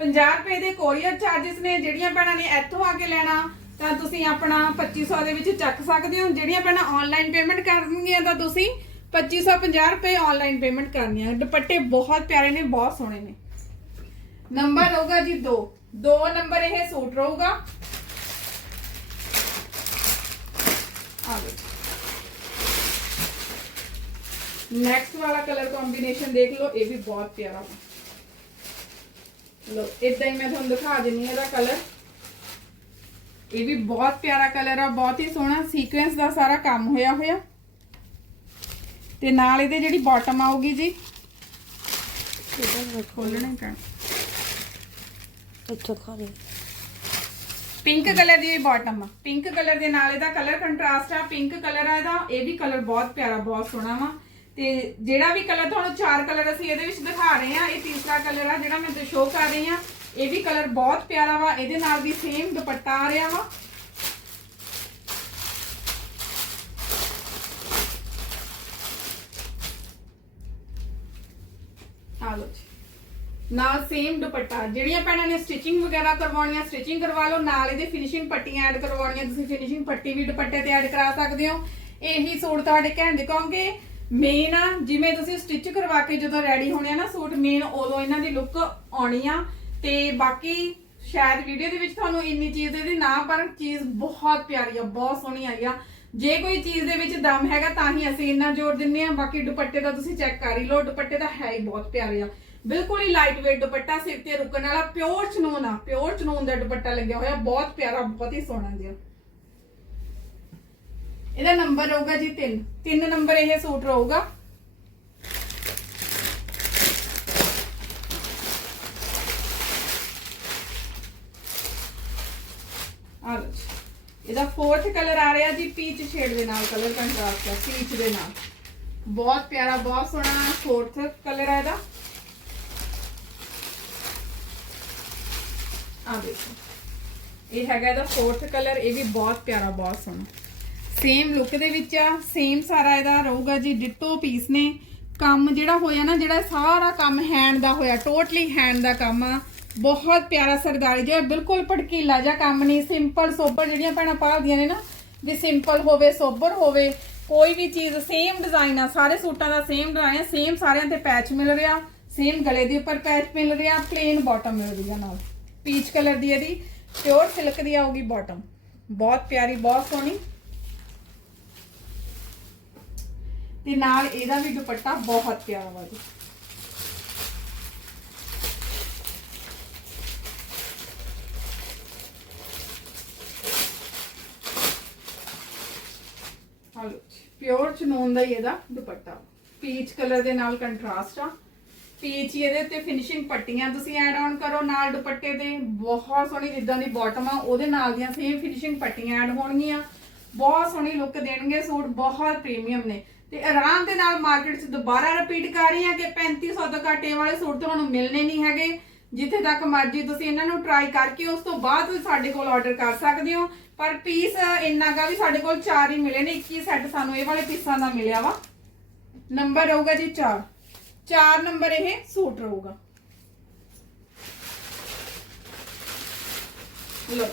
50 ਰੁਪਏ ਦੇ ਕੋਰੀਅਰ ਚਾਰजेस ਨੇ, ਜਿਹੜੀਆਂ ਭੈਣਾਂ ਨੇ ਇੱਥੋਂ ਆ ਕੇ ਲੈਣਾ, ਤਾਂ ਤੁਸੀਂ ਆਪਣਾ 2500 ਦੇ ਵਿੱਚ ਚੱਕ ਸਕਦੇ ਹੋ। ਜਿਹੜੀਆਂ ਭੈਣਾਂ ਆਨਲਾਈਨ ਪੇਮੈਂਟ ਕਰਨਗੀਆਂ, ਤਾਂ ਤੁਸੀਂ 2550 ਰੁਪਏ ਆਨਲਾਈਨ ਪੇਮੈਂਟ ਕਰਨੀ ਹੈ ਦੁਪੱਟੇ ਬਹੁਤ ਪਿਆਰੇ ਨੇ, ਬਹੁਤ ਸੋਹਣੇ ਨੇ। ਨੰਬਰ ਰਹੂਗਾ ਜੀ 2 2 ਨੰਬਰ ਇਹ ਸੂਟ ਰਹੂਗਾ। ਆ ਲਓ ਨੈਕਸਟ ਵਾਲਾ ਕਲਰ ਕੰਬੀਨੇਸ਼ਨ ਦੇਖ ਲਓ ਇਹ ਵੀ ਬਹੁਤ ਪਿਆਰਾ ਲੋ ਇਦਾਂ ਹੀ ਮੈਂ ਤੁਹਾਨੂੰ ਦਿਖਾ ਦਿੰਨੀ ਇਹਦਾ ਕਲਰ ਇਹ ਵੀ ਬਹੁਤ ਪਿਆਰਾ ਕਲਰ ਆ ਬਹੁਤ ਹੀ ਸੋਹਣਾ ਸੀਕੁਐਂਸ ਦਾ ਸਾਰਾ ਕੰਮ ਹੋਇਆ ਹੋਇਆ। ਤੇ ਨਾਲ ਇਹਦੇ ਜਿਹੜੀ ਬਾਟਮ ਆਊਗੀ ਜੀ ਇਹਦਾ ਖੋਲਣਾ ਹੀ ਪੈਣਾ। ਇੱਥੋਂ ਖਾ ਦੇ ਪਿੰਕ ਕਲਰ ਦੀ ਬਾਟਮ ਆ। ਪਿੰਕ ਕਲਰ ਦੇ ਨਾਲ ਇਹਦਾ ਕਲਰ ਕੰਟਰਾਸਟ ਆ। ਪਿੰਕ ਕਲਰ ਆ ਇਹਦਾ। ਇਹ ਵੀ ਕਲਰ ਬਹੁਤ ਪਿਆਰਾ, ਬਹੁਤ ਸੋਹਣਾ ਵਾ। ਤੇ ਜਿਹੜਾ ਵੀ ਕਲਰ ਤੁਹਾਨੂੰ ਚਾਰ ਕਲਰ ਅਸੀਂ ਇਹਦੇ ਵਿੱਚ ਦਿਖਾ ਰਹੇ ਆ, ਇਹ ਤੀਸਰਾ ਕਲਰ ਆ ਜਿਹੜਾ ਮੈਂ ਤੇ ਸ਼ੋਅ ਕਰ ਰਹੀ ਆ, ਇਹ ਵੀ ਕਲਰ ਬਹੁਤ ਪਿਆਰਾ ਵਾ। ਇਹਦੇ ਨਾਲ ਵੀ ਸੇਮ ਦੁਪੱਟਾ ਆ ਰਿਹਾ ਵਾ। ਆ ਲਓ ਜੀ। ਨਾਲ ਸੇਮ ਦੁਪੱਟਾ। ਜਿਹੜੀਆਂ ਭੈਣਾਂ ਨੇ ਸਟਿਚਿੰਗ ਵਗੈਰਾ ਕਰਵਾਉਣੀਆਂ ਸਟਿਚਿੰਗ ਕਰਵਾ ਲਓ, ਨਾਲ ਇਹਦੇ ਫਿਨਿਸ਼ਿੰਗ ਪੱਟੀਆਂ ਐਡ ਕਰਵਾਉਣੀਆਂ, ਤੁਸੀਂ ਫਿਨਿਸ਼ਿੰਗ ਪੱਟੀ ਵੀ ਦੁਪੱਟੇ ਤੇ ਐਡ ਕਰਾ ਸਕਦੇ ਹੋ। ਇਹੀ ਸੂਟ ਤੁਹਾਡੇ ਕਹਿਣ ਦੇ ਕਹੋਗੇ ਮੇਨ ਆ, ਜਿਵੇਂ ਤੁਸੀਂ ਸਟਿਚ ਕਰਵਾ ਕੇ ਜਦੋਂ ਰੈਡੀ ਹੋਣੇ ਆ ਨਾ ਸੂਟ ਮੇਨ ਉਦੋਂ ਇਹਨਾਂ ਦੀ ਲੁੱਕ ਆਉਣੀ ਆ। ਤੇ ਬਾਕੀ ਸ਼ਾਇਦ ਵੀਡੀਓ ਦੇ ਵਿੱਚ ਤੁਹਾਨੂੰ ਇੰਨੀ ਚੀਜ਼ ਦੇ ਨਾ, ਪਰ ਚੀਜ਼ ਬਹੁਤ ਪਿਆਰੀ ਆ, ਬਹੁਤ ਸੋਹਣੀ ਆਈ ਆ। ਜੇ ਕੋਈ ਚੀਜ਼ ਦੇ ਵਿੱਚ ਦਮ ਹੈਗਾ, ਤਾਂ ਹੀ ਅਸੀਂ ਇੰਨਾ ਜ਼ੋਰ ਦਿੰਨੇ ਆ। ਬਾਕੀ ਦੁਪੱਟੇ ਦਾ ਤੁਸੀਂ ਚੈੱਕ ਕਰ ਹੀ ਲਓ, ਦੁਪੱਟੇ ਤਾਂ ਹੈ ਹੀ ਬਹੁਤ ਪਿਆਰੇ ਆ। ਬਿਲਕੁਲ ਹੀ ਲਾਈਟ weight ਦੁਪੱਟਾ ਸਿਰ ਤੇ ਰੁਕਣ ਵਾਲਾ ਪਿਓਰ ਚਨੂਨ ਆ ਪਿਓਰ ਚਨੂਨ ਦਾ ਦੁਪੱਟਾ ਲੱਗਿਆ ਹੋਇਆ, ਬਹੁਤ ਪਿਆਰਾ, ਬਹੁਤ ਹੀ ਸੋਹਣਾ ਜਿਹਾ। ਇਹਦਾ ਨੰਬਰ ਰਹੂਗਾ ਜੀ 3 3 ਨੰਬਰ ਇਹ ਸੂਟ ਰਹੂਗਾ। ਆ ਲਓ ਜੀ। ਇਹਦਾ ਫੋਰਥ ਕਲਰ ਆ ਰਿਹਾ ਜੀ ਪੀਚ ਸ਼ੇਡ ਦੇ ਨਾਲ ਕਲਰ ਕੰਟਰਾਸਟ ਹੈ ਪੀਚ ਦੇ ਨਾਲ। ਬਹੁਤ ਪਿਆਰਾ, ਬਹੁਤ ਸੋਹਣਾ ਫੋਰਥ ਕਲਰ ਹੈ ਇਹਦਾ। ਆ ਦੇਖੋ। ਇਹ ਹੈਗਾ ਇਹਦਾ ਫੋਰਥ ਕਲਰ ਇਹ ਵੀ ਬਹੁਤ ਪਿਆਰਾ ਬਹੁਤ ਸੋਹਣਾ। ਸੇਮ ਲੁੱਕ ਦੇ ਵਿੱਚ ਆ ਸੇਮ ਸਾਰਾ ਇਹਦਾ ਰਹੂਗਾ ਜੀ ਡਿਟੋ ਪੀਸ ਨੇ। ਕੰਮ ਜਿਹੜਾ ਹੋਇਆ ਨਾ, ਜਿਹੜਾ ਸਾਰਾ ਕੰਮ ਹੈਂਡ ਦਾ ਹੋਇਆ ਟੋਟਲੀ ਹੈਂਡ ਦਾ ਕੰਮ ਆ। ਬਹੁਤ ਪਿਆਰਾ ਸਰਦਾਰੀ ਜਿਹਾ, ਬਿਲਕੁਲ ਭੜਕੀਲਾ ਜਿਹਾ ਕੰਮ ਨਹੀਂ ਸਿੰਪਲ ਸੋਬਰ ਜਿਹੜੀਆਂ ਭੈਣਾਂ ਪਾਉਂਦੀਆਂ ਨੇ ਨਾ, ਜੇ ਸਿੰਪਲ ਹੋਵੇ, ਸੋਬਰ ਹੋਵੇ, ਕੋਈ ਵੀ ਚੀਜ਼ ਸੇਮ ਡਿਜ਼ਾਈਨ ਆ। ਸਾਰੇ ਸੂਟਾਂ ਦਾ ਸੇਮ ਡਿਜ਼ਾਈਨ ਆ ਸੇਮ ਸਾਰਿਆਂ ਤੇ ਪੈਚ ਮਿਲ ਰਿਹਾ ਸੇਮ ਗਲੇ ਦੇ ਉੱਪਰ ਪੈਚ ਮਿਲ ਰਿਹਾ ਪਲੇਨ ਬਾਟਮ ਮਿਲ ਰਹੀ ਆ ਨਾਲ। ਪੀਚ ਕਲਰ ਦੀ ਇਹਦੀ, ਪਿਓਰ ਸਿਲਕ ਦੀ ਆਊਗੀ ਬਾਟਮ ਬਹੁਤ ਪਿਆਰੀ, ਬਹੁਤ ਸੋਹਣੀ। ਤੇ ਨਾਲ ਇਹਦਾ ਵੀ ਦੁਪੱਟਾ ਬਹੁਤ ਪਿਆਰਾ ਵਾ ਜੀ। ਹਲੋ ਪਿਓਰ ਚਨੂਨ ਦਾ ਹੀ ਇਹਦਾ ਦੁਪੱਟਾ। ਪੀਚ ਕਲਰ ਦੇ ਨਾਲ ਕੰਟਰਾਸਟ ਆ। ਪੀਚ ਹੀ ਇਹਦੇ ਉੱਤੇ ਫਿਨਿਸ਼ਿੰਗ ਪੱਟੀਆਂ ਤੁਸੀਂ ਐਡ ਆਨ ਕਰੋ, ਨਾਲ ਦੁਪੱਟੇ ਦੇ, ਬਹੁਤ ਸੋਹਣੀ ਜਿੱਦਾਂ ਦੀ ਬਾਟਮ ਆ, ਉਹਦੇ ਨਾਲ ਦੀਆਂ ਸੇਮ ਫਿਨਿਸ਼ਿੰਗ ਪੱਟੀਆਂ ਐਡ ਹੋਣਗੀਆਂ। ਬਹੁਤ ਸੋਹਣੀ ਲੁੱਕ ਦੇਣਗੇ ਸੂਟ, ਬਹੁਤ ਪ੍ਰੀਮੀਅਮ ਨੇ। ਤੇ ਆਰਾਮ ਦੇ ਨਾਲ ਮਾਰਕੀਟ 'ਚ ਦੁਬਾਰਾ ਰਿਪੀਟ ਕਰ ਰਹੀ ਹਾਂ ਕਿ 3500 ਤੋਂ ਘੱਟ ਇਹ ਵਾਲੇ ਸੂਟ ਤੁਹਾਨੂੰ ਮਿਲਣੇ ਨਹੀਂ ਹੈਗੇ। ਜਿੱਥੇ ਤੱਕ ਮਰਜ਼ੀ ਤੁਸੀਂ ਇਹਨਾਂ ਨੂੰ ਟਰਾਈ ਕਰਕੇ ਉਸ ਤੋਂ ਬਾਅਦ ਤੁਸੀਂ ਸਾਡੇ ਕੋਲ ਆਰਡਰ ਕਰ ਸਕਦੇ ਹੋ। ਪਰ ਪੀਸ ਇੰਨਾ ਗਾ ਵੀ ਸਾਡੇ ਕੋਲ 4 ਹੀ ਮਿਲੇ ਨੇ 21 ਸੈੱਟ ਸਾਨੂੰ ਇਹ ਵਾਲੇ ਪੀਸਾਂ ਦਾ ਮਿਲਿਆ ਵਾ। ਨੰਬਰ ਰਹੂਗਾ ਜੀ 4 4 ਨੰਬਰ ਇਹ ਸੂਟ ਰਹੂਗਾ। ਲੋ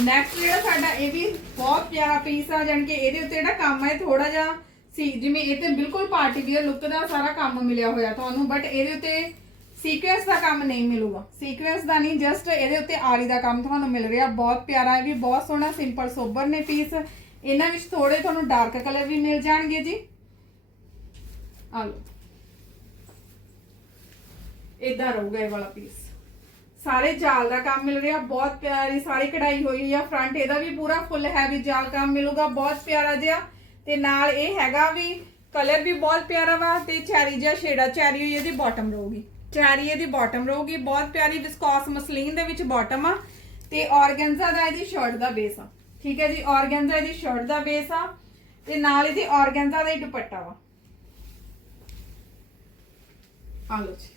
ਨੈਕਸਟ ਜਿਹੜਾ ਸਾਡਾ ਇਹ ਵੀ ਬਹੁਤ ਪਿਆਰਾ ਪੀਸ ਆ ਜਾਨ ਕਿ ਇਹਦੇ ਉੱਤੇ ਜਿਹੜਾ ਕੰਮ ਹੈ ਥੋੜਾ ਜਿਹਾ ਸੀ, ਜਿਵੇਂ ਇਹ ਤੇ ਬਿਲਕੁਲ ਪਾਰਟੀ ਵੀਅਰ ਲੁੱਕ ਦਾ ਸਾਰਾ ਕੰਮ ਮਿਲਿਆ ਹੋਇਆ ਤੁਹਾਨੂੰ ਬਟ ਇਹਦੇ ਉੱਤੇ ਸੀਕੁਐਂਸ ਦਾ ਕੰਮ ਨਹੀਂ ਮਿਲੂਗਾ। ਸੀਕੁਐਂਸ ਦਾ ਨਹੀਂ ਜਸਟ ਇਹਦੇ ਉੱਤੇ ਆਰੀ ਦਾ ਕੰਮ ਤੁਹਾਨੂੰ ਮਿਲ ਰਿਹਾ, ਬਹੁਤ ਪਿਆਰਾ ਹੈ ਵੀ ਬਹੁਤ ਸੋਹਣਾ ਸਿੰਪਲ ਸੋਬਰ ਨੇ ਪੀਸ ਇਹਨਾਂ ਵਿੱਚ ਥੋੜੇ ਤੁਹਾਨੂੰ ਡਾਰਕ ਕਲਰ ਵੀ ਮਿਲ ਜਾਣਗੇ ਜੀ। ਆ ਲਓ। ਇਦਾਂ ਰਹੂਗਾ ਇਹ ਵਾਲਾ ਪੀਸ ਸਾਰੇ ਜਾਲ ਦਾ ਕੰਮ ਮਿਲ ਰਿਹਾ, ਬਹੁਤ ਪਿਆਰੀ ਸਾਰੀ ਕਢਾਈ ਹੋਈ ਆ। ਫਰੰਟ ਇਹਦਾ ਵੀ ਪੂਰਾ ਫੁੱਲ ਹੈਵੀ ਜਾਲ ਕੰਮ ਮਿਲੂਗਾ, ਬਹੁਤ ਪਿਆਰਾ ਜਿਹਾ। ਤੇ ਨਾਲ ਇਹ ਹੈਗਾ ਵੀ ਕਲਰ ਵੀ ਬਹੁਤ ਪਿਆਰਾ ਵਾ ਤੇ ਚੈਰੀ ਜਿਹਾ ਸ਼ੇਡਾ ਚੈਰੀ ਹੋਈ ਇਹਦੀ ਬਾਟਮ ਰਹੂਗੀ। ਚੈਰੀ ਇਹਦੀ ਬਾਟਮ ਰਹੂਗੀ, ਬਹੁਤ ਪਿਆਰੀ ਵਿਸਕੋਸ ਮਸਲੀਨ ਦੇ ਵਿੱਚ ਬਾਟਮ ਆ। ਤੇ ਔਰਗੈਂਜਾ ਦਾ ਇਹਦੀ ਸ਼ਰਟ ਦਾ ਬੇਸ ਆ। ਠੀਕ ਹੈ ਜੀ ਆਰਗੈਂਜ਼ਾ ਇਹਦੀ ਸ਼ਰਟ ਦਾ ਬੇਸ ਆ। ਤੇ ਨਾਲ ਇਹਦੀ ਆਰਗੈਂਜ਼ਾ ਦਾ ਹੀ ਦੁਪੱਟਾ ਵਾ। ਆ ਲਓ ਜੀ।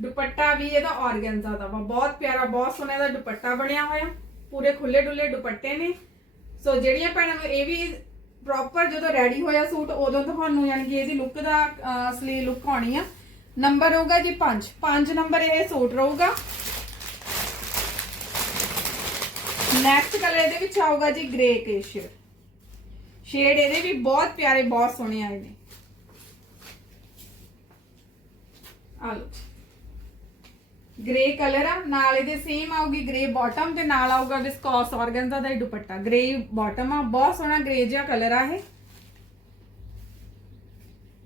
ਦੁਪੱਟਾ ਵੀ ਇਹਦਾ ਆਰਗੈਂਜ਼ਾ ਦਾ ਵਾ। ਬਹੁਤ ਪਿਆਰਾ ਬਹੁਤ ਸੋਹਣਾ ਇਹਦਾ ਦੁਪੱਟਾ ਬਣਿਆ ਹੋਇਆ। ਪੂਰੇ ਖੁੱਲੇ ਡੁੱਲੇ ਦੁਪੱਟੇ ਨੇ। ਸੋ ਜਿਹੜੀਆਂ ਭੈਣਾਂ ਨੂੰ ਇਹ ਵੀ ਪ੍ਰੋਪਰ ਜਦੋਂ ਰੈਡੀ ਹੋਇਆ ਸੂਟ ਉਦੋਂ ਤੁਹਾਨੂੰ ਯਾਨੀ ਕਿ ਇਹਦੀ ਲੁੱਕ ਦਾ ਅਹ, ਅਸਲੀ ਲੁੱਕ ਆਉਣੀ ਆ। ਨੰਬਰ ਹੋਊਗਾ ਜੀ 5 5 ਨੰਬਰ ਇਹ ਸੂਟ ਰਹੂਗਾ। ਨੈਕਸਟ ਕਲਰ ਇਹਦੇ ਵਿੱਚ ਆਊਗਾ ਜੀ ਗ੍ਰੇ ਕੇ ਸ਼ੇਡ ਸ਼ੇਡ ਇਹਦੇ ਵੀ ਬਹੁਤ ਪਿਆਰੇ ਬਹੁਤ ਸੋਹਣੇ ਆਏ ਨੇ। ਆ ਲਓ। ਗ੍ਰੇ ਕਲਰ ਆ ਨਾਲ ਇਹਦੇ ਸੇਮ ਆਊਗੀ ਗ੍ਰੇ ਬਾਟਮ ਤੇ ਨਾਲ ਆਊਗਾ ਵਿਸਕੋਸ ਆਰਗੈਂਜ਼ਾ ਦਾ ਹੀ ਦੁਪੱਟਾ ਗ੍ਰੇ ਬਾਟਮ ਆ ਬਹੁਤ ਸੋਹਣਾ ਗ੍ਰੇ ਜਿਹਾ ਕਲਰ ਆ ਇਹ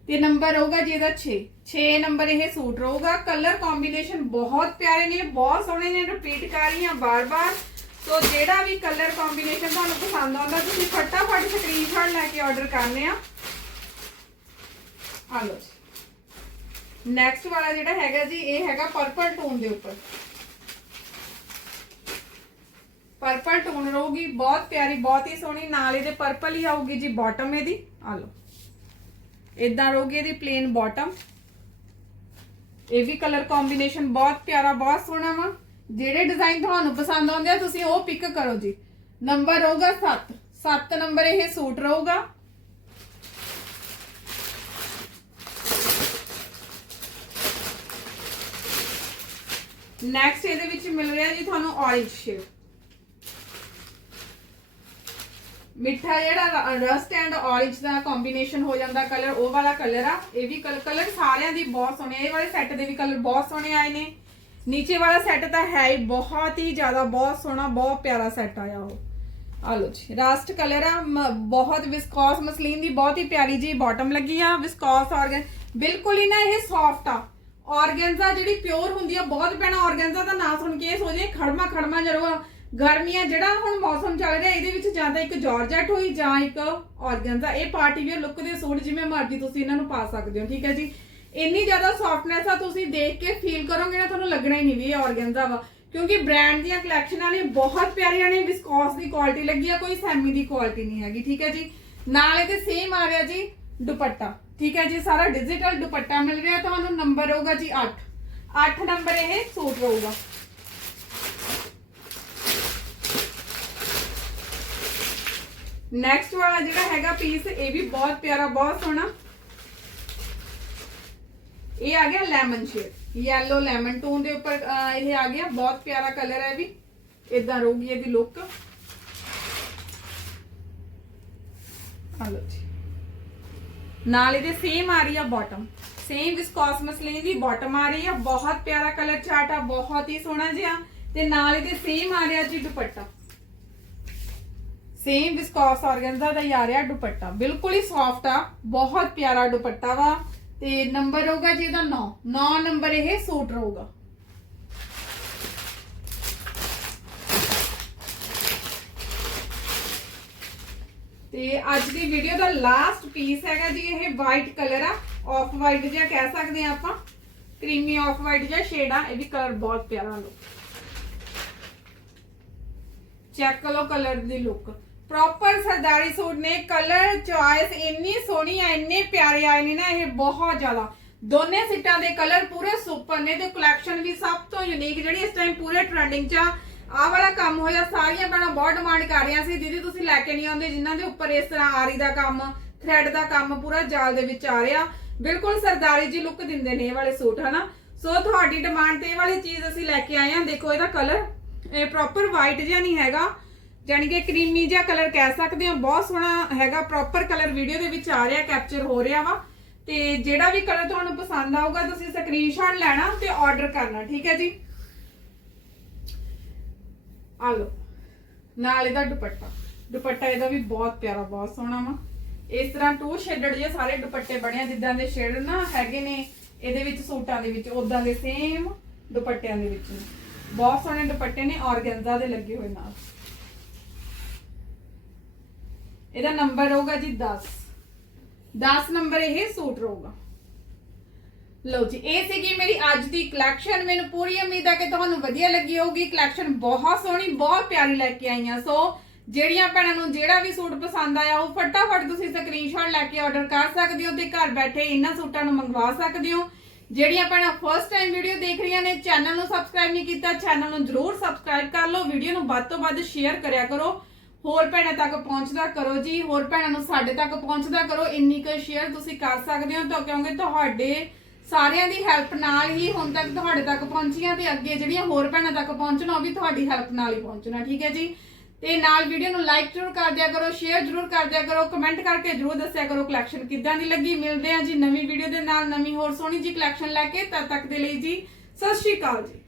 ਤੇ ਨੰਬਰ ਹੋਊਗਾ ਜੀ ਇਹਦਾ 6 6 ਨੰਬਰ ਇਹ ਸੂਟ ਰਹੂਗਾ ਕਲਰ ਕੰਬੀਨੇਸ਼ਨ ਬਹੁਤ ਪਿਆਰੇ ਨੇ ਬਹੁਤ ਸੋਹਣੇ ਨੇ ਰਿਪੀਟ ਕਰ ਰਹੀ ਹਾਂ ਬਾਰ-ਬਾਰ ਸੋ ਜਿਹੜਾ ਵੀ ਕਲਰ ਕੰਬੀਨੇਸ਼ਨ ਤੁਹਾਨੂੰ ਪਸੰਦ ਆਉਂਦਾ ਤੁਸੀਂ ਫਟਾਫਟ ਸਕਰੀਨਸ਼ਾਟ ਲੈ ਕੇ ਆਰਡਰ ਕਰਨੇ ਆ ਆ ਲਓ ਜੀ ਨੈਕਸਟ ਵਾਲਾ ਜਿਹੜਾ ਹੈਗਾ ਜੀ, ਇਹ ਹੈਗਾ ਪਰਪਲ ਟੋਨ ਦੇ ਉੱਪਰ। ਪਰਪਲ ਟੋਨ ਰਹੂਗੀ, ਬਹੁਤ ਪਿਆਰੀ, ਬਹੁਤ ਹੀ ਸੋਹਣੀ। ਨਾਲ ਇਹਦੇ ਪਰਪਲ ਹੀ ਆਊਗੀ ਜੀ ਬਾਟਮ ਇਹਦੀ। ਆ ਲਓ। ਇਦਾਂ ਰਹੂਗੀ ਇਹਦੀ ਪਲੇਨ ਬਾਟਮ ਇਹ ਵੀ ਕਲਰ ਕੰਬੀਨੇਸ਼ਨ ਬਹੁਤ ਪਿਆਰਾ, ਬਹੁਤ ਸੋਹਣਾ ਵਾ। ਜਿਹੜੇ ਡਿਜ਼ਾਈਨ ਤੁਹਾਨੂੰ ਪਸੰਦ ਆਉਂਦੇ ਆ, ਤੁਸੀਂ ਉਹ ਪਿਕ ਕਰੋ ਜੀ। ਨੰਬਰ ਹੋਊਗਾ 7 7 ਨੰਬਰ ਇਹ ਸੂਟ ਰਹੂਗਾ। ਨੈਕਸਟ ਇਹਦੇ ਵਿੱਚ ਮਿਲ ਰਿਹਾ ਜੀ ਤੁਹਾਨੂੰ orange ਸ਼ੇਡ ਮਿੱਠਾ ਜਿਹੜਾ ਰਸਟ ਐਂਡ orange ਦਾ ਕੰਬੀਨੇਸ਼ਨ ਹੋ ਜਾਂਦਾ ਕਲਰ ਉਹ ਵਾਲਾ ਕਲਰ ਆ। ਇਹ ਵੀ ਕਲਰ ਸਾਰਿਆਂ ਦੀ ਬਹੁਤ ਸੋਹਣੇ ਇਹ ਵਾਲੇ ਸੈੱਟ ਦੇ ਵੀ ਕਲਰ ਬਹੁਤ ਸੋਹਣੇ ਆਏ ਨੇ। ਨੀਚੇ ਵਾਲਾ ਸੈੱਟ ਤਾਂ ਹੈ ਹੀ ਬਹੁਤ ਹੀ ਜ਼ਿਆਦਾ, ਬਹੁਤ ਸੋਹਣਾ, ਬਹੁਤ ਪਿਆਰਾ ਸੈੱਟ ਆਇਆ ਉਹ। ਆ ਲੋ ਜੀ ਰਾਸਟ ਕਲਰ ਆ। ਬਹੁਤ ਵਿਸਕੋਸ ਮਸਲੀਨ ਦੀ ਬਹੁਤ ਹੀ ਪਿਆਰੀ ਜੀ ਬਾਟਮ ਲੱਗੀ ਆ। ਵਿਸਕੋਸ ਆਰਗਨ ਬਿਲਕੁਲ ਹੀ ਨਾ ਇਹ ਸੌਫਟ ਆ। ਆਰਗੈਂਜ਼ਾ ਜਿਹੜੀ ਪਿਓਰ ਹੁੰਦੀ ਆ, ਬਹੁਤ ਪੈਣਾ ਆਰਗੈਂਜ਼ਾ ਦਾ ਨਾਂ ਸੁਣ ਕੇ ਇਹ ਸੋਚੇ ਖੜਮਾ ਖੜਮਾ ਜਰੂਰ ਗਰਮੀਆਂ ਜਿਹੜਾ ਹੁਣ ਮੌਸਮ ਚੱਲ ਰਿਹਾ, ਇਹਦੇ ਵਿੱਚ ਜਾਂ ਤਾਂ ਇੱਕ ਜਾਰਜਟ ਹੋਈ ਜਾਂ ਇੱਕ ਆਰਗੈਂਜ਼ਾ ਇਹ ਪਾਰਟੀ ਵੇਅਰ ਲੁੱਕ ਦੇ ਸੂਟ ਜਿਵੇਂ ਮਰਜ਼ੀ ਤੁਸੀਂ ਇਹਨਾਂ ਨੂੰ ਪਾ ਸਕਦੇ ਹੋ, ਠੀਕ ਹੈ ਜੀ? ਇੰਨੀ ਜ਼ਿਆਦਾ ਸੌਫਟਨੈਸ ਆ, ਤੁਸੀਂ ਦੇਖ ਕੇ ਫੀਲ ਕਰੋਗੇ ਨਾ, ਤੁਹਾਨੂੰ ਲੱਗਣਾ ਹੀ ਨਹੀਂ ਵੀ ਇਹ ਆਰਗੈਂਜ਼ਾ ਵਾ। ਕਿਉਂਕਿ ਬ੍ਰਾਂਡ ਦੀਆਂ ਕਲੈਕਸ਼ਨਾਂ ਨੇ ਬਹੁਤ ਪਿਆਰੀਆਂ ਨੇ ਵਿਸਕੋਸ ਦੀ ਕੁਆਲਿਟੀ ਲੱਗੀ ਆ, ਕੋਈ ਸੈਮੀ ਦੀ ਕੁਆਲਿਟੀ ਨਹੀਂ ਹੈਗੀ, ਠੀਕ ਹੈ ਜੀ? ਨਾਲ ਇਹਦੇ ਸੇਮ ਆ ਰਿਹਾ ਜੀ, ਦੁਪੱਟਾ। ਠੀਕ ਹੈ ਜੀ ਸਾਰਾ ਡਿਜੀਟਲ ਦੁਪੱਟਾ ਮਿਲ ਰਿਹਾ ਤੁਹਾਨੂੰ ਨੰਬਰ ਹੋਊਗਾ ਜੀ 8 8 ਨੰਬਰ ਇਹ ਸੂਟ ਰਹੂਗਾ ਨੈਕਸਟ ਵਾਲਾ ਜਿਹੜਾ ਹੈਗਾ ਪੀਸ ਇਹ ਵੀ ਬਹੁਤ ਪਿਆਰਾ ਬਹੁਤ ਸੋਹਣਾ ਇਹ ਆ ਗਿਆ lemon shade yellow lemon tone ਦੇ ਉੱਪਰ ਅਹ, ਇਹ ਆ ਗਿਆ ਬਹੁਤ ਪਿਆਰਾ ਕਲਰ ਹੈ ਇਹ ਵੀ ਇਦਾਂ ਰਹੂਗੀ ਇਹਦੀ ਲੁੱਕ ਆ ਲਓ ਜੀ ਨਾਲ ਇਹਦੇ ਸੇਮ ਆ ਰਹੀ ਆ ਬਾਟਮ ਸੇਮ ਵਿਸਕੋਸ ਮਸਲੀਨ ਦੀ ਬਾਟਮ ਆ ਰਹੀ ਆ। ਬਹੁਤ ਪਿਆਰਾ ਕਲਰ ਚਾਰਟ ਆ, ਬਹੁਤ ਹੀ ਸੋਹਣਾ ਜਿਹਾ। ਤੇ ਨਾਲ ਇਹਦੇ ਸੇਮ ਆ ਰਿਹਾ ਜੀ ਦੁਪੱਟਾ। ਸੇਮ ਵਿਸਕੋਸ ਆਰਗੈਂਜ਼ਾ ਦਾ ਹੀ ਆ ਰਿਹਾ ਦੁਪੱਟਾ। ਬਿਲਕੁਲ ਹੀ ਸੌਫਟ ਆ, ਬਹੁਤ ਪਿਆਰਾ ਦੁਪੱਟਾ ਵਾ। ਤੇ ਨੰਬਰ ਹੋਊਗਾ ਜੀ ਇਹਦਾ 9 9 ਨੰਬਰ ਇਹ ਸੂਟ ਰਹੂਗਾ। ਤੇ ਅੱਜ ਦੀ ਵੀਡੀਓ ਦਾ ਲਾਸਟ ਪੀਸ ਹੈਗਾ ਜੀ, ਇਹ ਵਾਈਟ ਕਲਰ ਆ। ਆਫ ਵਾਈਟ ਜਿਹਾ ਕਹਿ ਸਕਦੇ ਆ ਆਪਾਂ। ਕਰੀਮੀ ਆਫ ਵਾਈਟ ਜਿਹਾ ਸ਼ੇਡ ਆ, ਇਹ ਵੀ ਕਲਰ ਬਹੁਤ ਪਿਆਰਾ ਲੋ ਚੈੱਕ ਕਰੋ ਕਲਰ ਦੀ ਲੁੱਕ ਪ੍ਰੋਪਰ ਸਰਦਾਰੀ ਸੂਟ ਨੇ ਕਲਰ ਚੁਆਇਸ ਇੰਨੀ ਸੋਹਣੀ ਆ, ਇੰਨੇ ਪਿਆਰੇ ਆਏ ਨੇ ਨਾ, ਇਹ ਬਹੁਤ ਜ਼ਿਆਦਾ। ਦੋਨੇ ਸਿੱਟਾਂ ਦੇ ਕਲਰ ਪੂਰੇ ਸੁਪਰ ਨੇ ਤੇ ਕਲੈਕਸ਼ਨ ਵੀ ਸਭ ਤੋਂ ਯੂਨੀਕ ਜਿਹੜੀ ਇਸ ਟਾਈਮ ਪੂਰੇ ਟ੍ਰੈਂਡਿੰਗ 'ਚ ਆ। ਆਹ ਵਾਲਾ ਕੰਮ ਹੋਇਆ, ਸਾਰੀਆਂ ਭੈਣਾਂ ਬਹੁਤ ਡਿਮਾਂਡ ਕਰ ਰਹੀਆਂ ਸੀ। ਦੀਦੀ, ਤੁਸੀਂ ਲੈ ਕੇ ਨਹੀਂ ਆਉਂਦੇ, ਜਿਨ੍ਹਾਂ ਦੇ ਉੱਪਰ ਇਸ ਤਰ੍ਹਾਂ ਆਰੀ ਦਾ ਕੰਮ ਥ੍ਰੈਡ ਦਾ ਕੰਮ ਪੂਰਾ ਜਾਲ ਦੇ ਵਿੱਚ ਆ ਰਿਹਾ। ਬਿਲਕੁਲ ਸਰਦਾਰੀ ਜੀ ਲੁੱਕ ਦਿੰਦੇ ਨੇ ਇਹ ਵਾਲੇ ਸੂਟ, ਹਨਾ? ਸੋ ਤੁਹਾਡੀ ਡਿਮਾਂਡ ਤੇ ਇਹ ਵਾਲੀ ਚੀਜ਼ ਅਸੀਂ ਲੈ ਕੇ ਆਏ ਹਾਂ। ਦੇਖੋ ਇਹਦਾ ਕਲਰ ਇਹ ਪ੍ਰੋਪਰ ਵਾਈਟ ਜਿਹਾ ਨਹੀਂ ਹੈਗਾ। ਜਾਣੀ ਕਿ ਕਰੀਮੀ ਜਿਹਾ ਕਲਰ ਕਹਿ ਸਕਦੇ ਹਾਂ। ਬਹੁਤ ਸੋਹਣਾ ਹੈਗਾ ਪ੍ਰੋਪਰ ਕਲਰ ਵੀਡੀਓ ਦੇ ਵਿੱਚ ਆ ਰਿਹਾ ਕੈਪਚਰ ਹੋ ਰਿਹਾ ਵਾ। ਤੇ ਜਿਹੜਾ ਵੀ ਕਲਰ ਤੁਹਾਨੂੰ ਪਸੰਦ ਆਊਗਾ, ਤੁਸੀਂ ਸਕਰੀਨਸ਼ਾਟ ਲੈਣਾ ਤੇ ਆਰਡਰ ਕਰਨਾ, ਠੀਕ ਹੈ ਜੀ? ਆ ਲਓ। ਨਾਲ ਇਹਦਾ ਦੁਪੱਟਾ। ਦੁਪੱਟਾ ਇਹਦਾ ਵੀ ਬਹੁਤ ਪਿਆਰਾ, ਬਹੁਤ ਸੋਹਣਾ ਵਾ। ਇਸ ਤਰ੍ਹਾਂ ਟੂ ਸ਼ੇਡਡ ਜਿਹੇ ਸਾਰੇ ਦੁਪੱਟੇ ਬਣੇ ਆ, ਜਿੱਦਾਂ ਦੇ ਸ਼ੇਡ ਨਾ ਹੈਗੇ ਨੇ, ਇਹਦੇ ਵਿੱਚ ਸੂਟਾਂ ਦੇ ਵਿੱਚ ਉਦਾਂ ਦੇ ਸੇਮ ਦੁਪੱਟਿਆਂ ਦੇ ਵਿੱਚ ਨੇ। ਬਹੁਤ ਸੋਹਣੇ ਦੁਪੱਟੇ ਨੇ, ਔਰਗੈਂਜ਼ਾ ਦੇ ਲੱਗੇ ਹੋਏ ਨਾਲ। ਇਹਦਾ ਨੰਬਰ ਹੋਊਗਾ ਜੀ 10 10 ਨੰਬਰ ਇਹ ਸੂਟ ਰਹੂਗਾ। ਲਓ ਜੀ, ਇਹ ਸੀਗੀ ਮੇਰੀ ਅੱਜ ਦੀ ਕਲੈਕਸ਼ਨ ਮੈਨੂੰ ਪੂਰੀ ਉਮੀਦ ਹੈ ਕਿ ਤੁਹਾਨੂੰ ਵਧੀਆ ਲੱਗੀ ਹੋਊਗੀ। ਕਲੈਕਸ਼ਨ ਬਹੁਤ ਸੋਹਣੀ, ਬਹੁਤ ਪਿਆਰੀ ਲੈ ਕੇ ਆਈਆਂ ਸੋ ਜਿਹੜੀਆਂ ਭੈਣਾਂ ਨੂੰ ਜਿਹੜਾ ਵੀ ਸੂਟ ਪਸੰਦ ਆਇਆ, ਉਹ ਫਟਾਫਟ ਤੁਸੀਂ ਸਕਰੀਨਸ਼ਾਟ ਲੈ ਕੇ ਆਰਡਰ ਕਰ ਸਕਦੇ ਹੋ ਤੇ ਘਰ ਬੈਠੇ ਇਹਨਾਂ ਸੂਟਾਂ ਨੂੰ ਮੰਗਵਾ ਸਕਦੇ ਹੋ। ਜਿਹੜੀਆਂ ਭੈਣਾਂ ਫਰਸਟ ਟਾਈਮ ਵੀਡੀਓ ਦੇਖ ਰਹੀਆਂ ਨੇ ਚੈਨਲ ਨੂੰ ਸਬਸਕ੍ਰਾਈਬ ਨਹੀਂ ਕੀਤਾ ਚੈਨਲ ਨੂੰ ਜਰੂਰ ਸਬਸਕ੍ਰਾਈਬ ਕਰ ਲਓ। ਵੀਡੀਓ ਨੂੰ ਵੱਧ ਤੋਂ ਵੱਧ ਸ਼ੇਅਰ ਕਰਿਆ ਕਰੋ। ਹੋਰ ਭੈਣਾਂ ਤੱਕ ਪਹੁੰਚਦਾ ਕਰੋ ਜੀ। ਹੋਰ ਭੈਣਾਂ ਨੂੰ ਸਾਡੇ ਤੱਕ ਪਹੁੰਚਦਾ ਕਰੋ। ਇੰਨੀ ਕੁ ਸ਼ੇਅਰ ਤੁਸੀਂ ਕਰ ਸਕਦੇ ਹੋ ਤਾਂ ਕਿਉਂਕਿ ਤੁਹਾਡੇ ਸਾਰਿਆਂ ਦੀ ਹੈਲਪ ਨਾਲ ਹੀ ਹੁਣ ਤੱਕ ਤੁਹਾਡੇ ਤੱਕ ਪਹੁੰਚੀਆਂ ਤੇ ਅੱਗੇ ਜਿਹੜੀਆਂ ਹੋਰ ਭੈਣਾਂ ਤੱਕ ਪਹੁੰਚਣਾ ਉਹ ਵੀ ਤੁਹਾਡੀ ਹੈਲਪ ਨਾਲ ਹੀ ਪਹੁੰਚਣਾ, ਠੀਕ ਹੈ ਜੀ? ਤੇ ਨਾਲ ਵੀਡੀਓ ਨੂੰ ਲਾਈਕ ਜ਼ਰੂਰ ਕਰ ਦਿਆ ਕਰੋ ਸ਼ੇਅਰ ਜ਼ਰੂਰ ਕਰ ਦਿਆ ਕਰੋ ਕਮੈਂਟ ਕਰਕੇ ਜ਼ਰੂਰ ਦੱਸਿਆ ਕਰੋ ਕਲੈਕਸ਼ਨ ਕਿੱਦਾਂ ਦੀ ਲੱਗੀ। ਮਿਲਦੇ ਆ ਜੀ ਨਵੀਂ ਵੀਡੀਓ ਦੇ ਨਾਲ ਨਵੀਂ ਹੋਰ ਸੋਹਣੀ ਜੀ ਕਲੈਕਸ਼ਨ ਲੈ ਕੇ, ਤਦ ਤੱਕ ਦੇ ਲਈ ਜੀ, ਸਤਿ ਸ਼੍ਰੀ ਅਕਾਲ ਜੀ।